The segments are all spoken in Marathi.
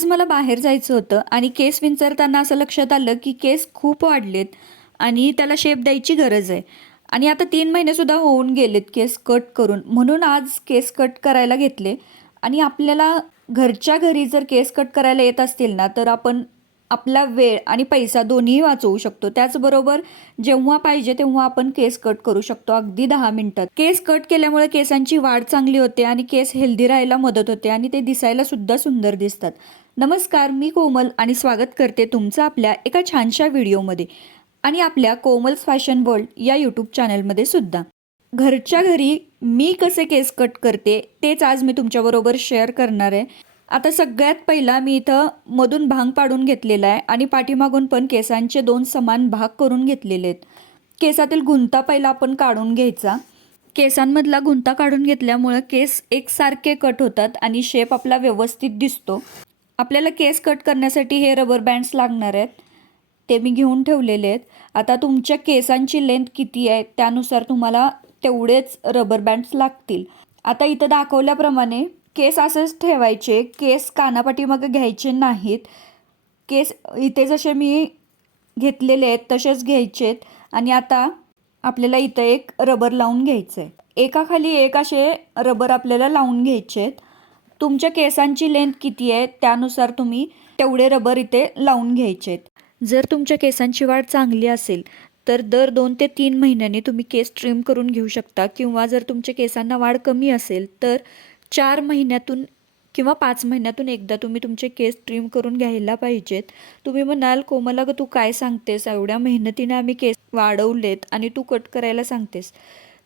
आज मला बाहेर जायचं होतं आणि केस विंचरताना असं लक्षात आलं की केस खूप वाढलेत आणि त्याला शेप द्यायची गरज आहे. आणि आता तीन महिनेसुद्धा होऊन गेलेत केस कट करून. म्हणून आज केस कट करायला घेतले. आणि आपल्याला घरच्या घरी जर केस कट करायला येत असतील ना तर आपण आपला वेळ आणि पैसा दोन्ही वाचवू शकतो. त्याचबरोबर जेव्हा पाहिजे तेव्हा आपण केस कट करू शकतो. अगदी दहा मिनिटात. केस कट केल्यामुळे केसांची वाढ चांगली होते आणि केस हेल्दी राहायला मदत होते आणि ते दिसायला सुद्धा सुंदर दिसतात. नमस्कार मी कोमल आणि स्वागत करते तुमचं आपल्या एका छानशा व्हिडिओमध्ये आणि आपल्या कोमल्स फॅशन वर्ल्ड या यूट्यूब चॅनलमध्ये सुद्धा. घरच्या घरी मी कसे केस कट करते तेच आज मी तुमच्याबरोबर शेअर करणार आहे. आता सगळ्यात पहिला मी इथं मधून भांग पाडून घेतलेला आहे आणि पाठीमागून पण केसांचे दोन समान भाग करून घेतलेले आहेत. केसातील गुंता पहिला आपण काढून घ्यायचा. केसांमधला गुंता काढून घेतल्यामुळं केस एकसारखे कट होतात आणि शेप आपला व्यवस्थित दिसतो. आपल्याला केस कट करण्यासाठी हे रबर बँड्स लागणार आहेत. ते मी घेऊन ठेवलेले आहेत. आता तुमच्या केसांची लेंथ किती आहे? त्यानुसार तुम्हाला तेवढेच रबर बँड्स लागतील. आता इथं दाखवल्याप्रमाणे केस असंच ठेवायचे. केस कानापाठीमागे घ्यायचे नाहीत. केस इथे जसे मी घेतलेले आहेत तसेच घ्यायचे आहेत आणि आता आपल्याला इथं एक रबर लावून घ्यायचं आहे एकाखाली एक असे रबर आपल्याला लावून घ्यायचे आहेत तुमच्या केसांची लेंथ किती आहे? त्यानुसार तुम्ही तेवढे रबर इथे लावून घ्यायचे आहेत जर तुमच्या केसांची वाढ चांगली असेल तर दर दोन ते तीन महिन्यांनी तुम्ही केस ट्रिम करून घेऊ शकता किंवा जर तुमच्या केसांना वाढ कमी असेल तर चार महिन्यातून किंवा पाच महिन्यातून एकदा तुम्ही तुमचे केस ट्रिम करून घ्यायला पाहिजेत. तुम्ही म्हणाल कोमला ग तू काय सांगतेस? एवढ्या मेहनतीने आम्ही केस वाढवलेत आणि तू कट करायला सांगतेस.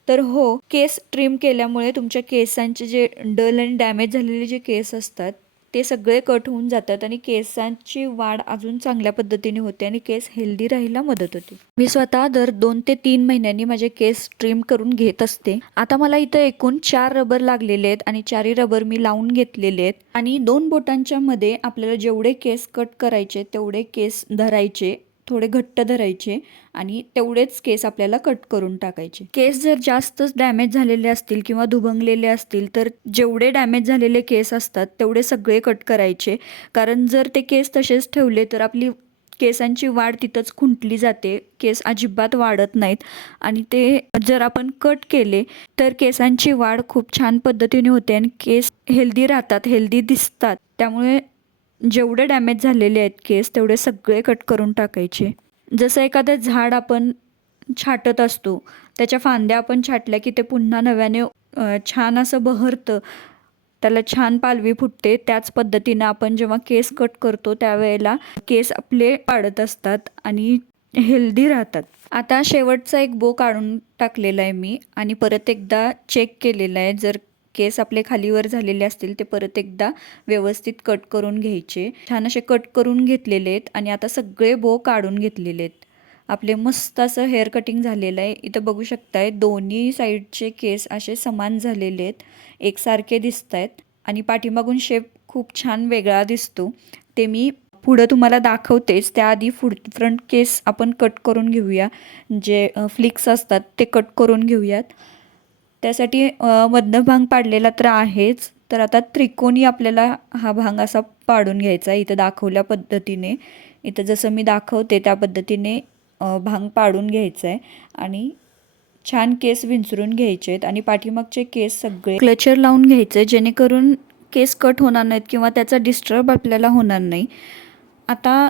तर हो केस ट्रिम केल्यामुळे तुमच्या केसांचे जे डल आणि डॅमेज झालेले जे केस असतात ते सगळे कट होऊन जातात आणि केसांची वाढ अजून चांगल्या पद्धतीने होते आणि केस हेल्दी राहायला मदत होते. मी स्वतः दर दोन ते तीन महिन्यांनी माझे केस ट्रिम करून घेत असते. आता मला इथं एकूण चार रबर लागलेले आहेत आणि चारही रबर मी लावून घेतलेले आहेत. आणि दोन बोटांच्या मध्ये आपल्याला जेवढे केस कट करायचे तेवढे केस धरायचे थोडे घट्ट धरायचे आणि तेवढेच केस आपल्याला कट करून टाकायचे. केस जर जास्तच डॅमेज झालेले असतील किंवा दुभंगलेले असतील तर जेवढे डॅमेज झालेले केस असतात तेवढे सगळे कट करायचे. कारण जर ते केस तसेच ठेवले तर आपली केसांची वाढ तिथंच खुंटली जाते. केस अजिबात वाढत नाहीत. आणि ते जर आपण कट केले तर केसांची वाढ खूप छान पद्धतीने होते आणि केस हेल्दी राहतात हेल्दी दिसतात. त्यामुळे जेवढे डॅमेज झालेले आहेत केस तेवढे सगळे कट करून टाकायचे. जसं एखादं झाड आपण छाटत असतो त्याच्या फांद्या आपण छाटल्या की ते पुन्हा नव्याने छान असं बहरतं. त्याला छान पालवी फुटते. त्याच पद्धतीनं आपण जेव्हा केस कट करतो त्यावेळेला केस आपले पाडत असतात आणि हेल्दी राहतात. आता शेवटचा एक बो काढून टाकलेला आहे मी आणि परत एकदा चेक केलेला आहे. जर केस आपले खालीवर झालेले असतील ते परत एकदा व्यवस्थित कट करून घ्यायचे. छान असे कट करून घेतलेले आहेत आणि आता सगळे बो काढून घेतलेले आहेत. आपले मस्त असं हेअर कटिंग झालेलं आहे. इथं बघू शकताय दोन्ही साईडचे केस असे समान झालेले आहेत. एकसारखे दिसत आहेत आणि पाठीमागून शेप खूप छान वेगळा दिसतो. ते मी पुढं तुम्हाला दाखवतेच. त्याआधी फुड फ्रंट केस आपण कट करून घेऊया. जे फ्लिक्स असतात ते कट करून घेऊयात. त्यासाठी मधनं भांग पाडलेला तर आहेच. तर आता त्रिकोणी आपल्याला हा भांग असा पाडून घ्यायचा आहे इथं दाखवल्या पद्धतीने. इथं जसं मी दाखवते त्या पद्धतीने भांग पाडून घ्यायचा आहे. आणि छान केस विंचरून घ्यायचे आहेत. आणि पाठीमागचे केस सगळे क्लचर लावून घ्यायचे जेणेकरून केस कट होणार नाहीत किंवा त्याचा डिस्टर्ब आपल्याला होणार नाही. आता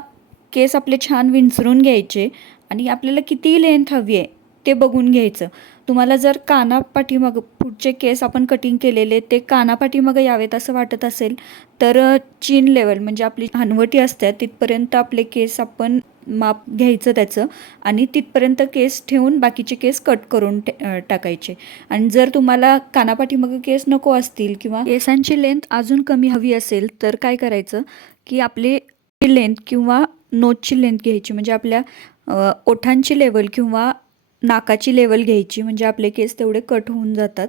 केस आपले छान विंचरून घ्यायचे. आणि आपल्याला किती लेंथ हवी आहे ते बघून घ्यायचं. तुम्हाला जर कानापाठीमागं पुढचे केस आपण कटिंग केलेले ते कानापाठीमागं यावेत असं वाटत असेल तर चीन लेवल म्हणजे आपली हनवटी असते तिथपर्यंत आपले केस आपण माप घ्यायचं त्याचं आणि तिथपर्यंत केस ठेवून बाकीचे केस कट करून टाकायचे. आणि जर तुम्हाला कानापाठीमागं केस नको असतील किंवा केसांची लेंथ अजून कमी हवी असेल तर काय करायचं की आपली लेंथ किंवा नोटची लेंथ घ्यायची. म्हणजे आपल्या ओठांची लेवल किंवा नाकाची लेवल घ्यायची म्हणजे आपले केस तेवढे कट होऊन जातात.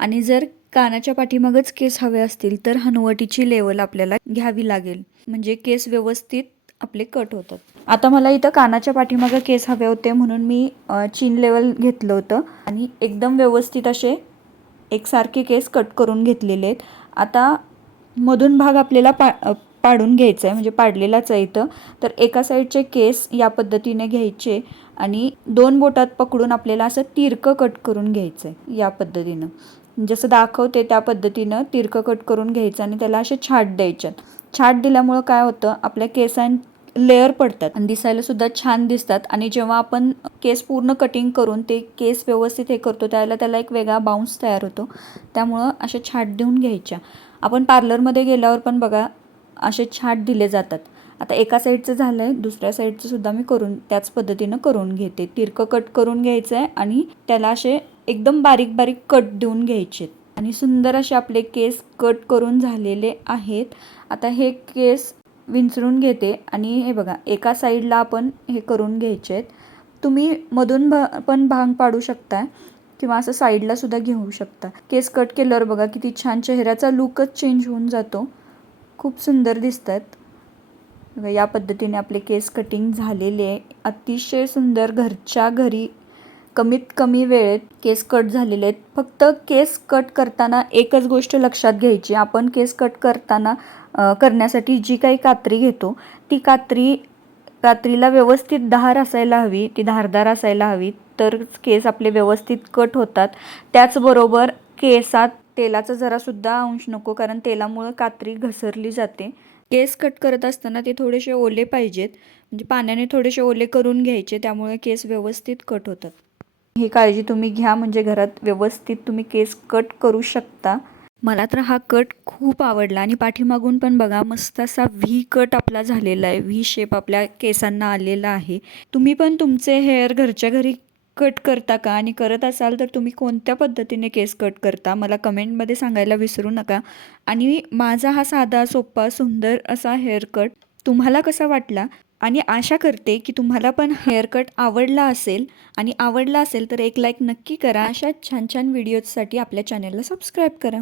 आणि जर कानाच्या पाठीमागच केस हवे असतील तर हनुवटीची लेवल आपल्याला घ्यावी लागेल. म्हणजे केस व्यवस्थित आपले कट होतात. आता मला इथं कानाच्या पाठीमागं केस हवे होते म्हणून मी चीन लेवल घेतलं होतं. आणि एकदम व्यवस्थित असे एकसारखे केस कट करून घेतलेले आहेत. आता मधून भाग आपल्याला पा पाडून घ्यायचं आहे म्हणजे पाडलेलाच आहे इथं. तर एका साईडचे केस या पद्धतीने घ्यायचे आणि दोन बोटात पकडून आपल्याला असं तिरकं कट करून घ्यायचं आहे या पद्धतीनं. जसं दाखवते त्या पद्धतीनं तिरकं कट करून घ्यायचं आणि त्याला असे छाट द्यायच्यात छाट दिल्यामुळं काय होतं आपल्या केसां लेअर पडतात आणि दिसायला सुद्धा छान दिसतात आणि जेव्हा आपण केस पूर्ण कटिंग करून ते केस व्यवस्थित हे करतो त्याला त्याला एक वेगळा बाउन्स तयार होतो. त्यामुळं असे छाट देऊन घ्यायच्या. आपण पार्लरमध्ये गेल्यावर पण बघा असे छाट दिले जातात. आता एका साईडचं झालं आहे दुसऱ्या साईडचं सुद्धा मी करून त्याच पद्धतीनं करून घेते. तिरकं कट करून घ्यायचं आहे आणि त्याला असे एकदम बारीक बारीक कट देऊन घ्यायचे आणि सुंदर असे आपले केस कट करून झालेले आहेत. आता हे केस विंचरून घेते आणि हे बघा एका साईडला आपण हे करून घ्यायचे आहेत तुम्ही मधून भ पण भांग पाडू शकता किंवा असं साईडला सुद्धा घेऊ शकता. केस कट केल्यावर बघा किती छान चेहऱ्याचा लुकच चेंज होऊन जातो. खूप सुंदर दिसतात. या पद्धतीने आपले केस कटिंग झालेले अतिशय सुंदर घरच्या घरी कमीत कमी वेळेत केस कट झालेले आहेत. फक्त केस कट करताना एकच गोष्ट लक्षात घ्यायची. आपण केस कट करताना करण्यासाठी जी काही कात्री घेतो ती कात्री कात्रीला व्यवस्थित धार असायला हवी. ती धारदार असायला हवी. तर केस आपले व्यवस्थित कट होतात. त्याचबरोबर केसात तेलाचा जरासुद्धा अंश नको कारण तेलामुळं कात्री घसरली जाते. केस कट करत असताना ते थोडेसे ओले पाहिजेत. म्हणजे पाण्याने थोडेसे ओले करून घ्यायचे त्यामुळे केस व्यवस्थित कट होतात. ही काळजी तुम्ही घ्या म्हणजे घरात व्यवस्थित तुम्ही केस कट करू शकता. मला तर हा कट खूप आवडला आणि पाठीमागून पण बघा मस्त असा व्ही कट आपला झालेला आहे. व्ही शेप आपल्या केसांना आलेला आहे. तुम्ही पण तुमचे हेअर घरच्या घरी कट करता का? आणि करत असाल तर तुम्ही कोणत्या पद्धतीने केस कट करता? मला कमेंटमध्ये सांगायला विसरू नका. आणि माझा हा साधा सोपा सुंदर असा हेअर कट तुम्हाला कसा वाटला? आणि आशा करते की तुम्हाला पण हेअर कट आवडला असेल. आणि आवडला असेल तर एक लाईक नक्की करा. अशा छान छान व्हिडिओजसाठी आपल्या चॅनलला सबस्क्राईब करा.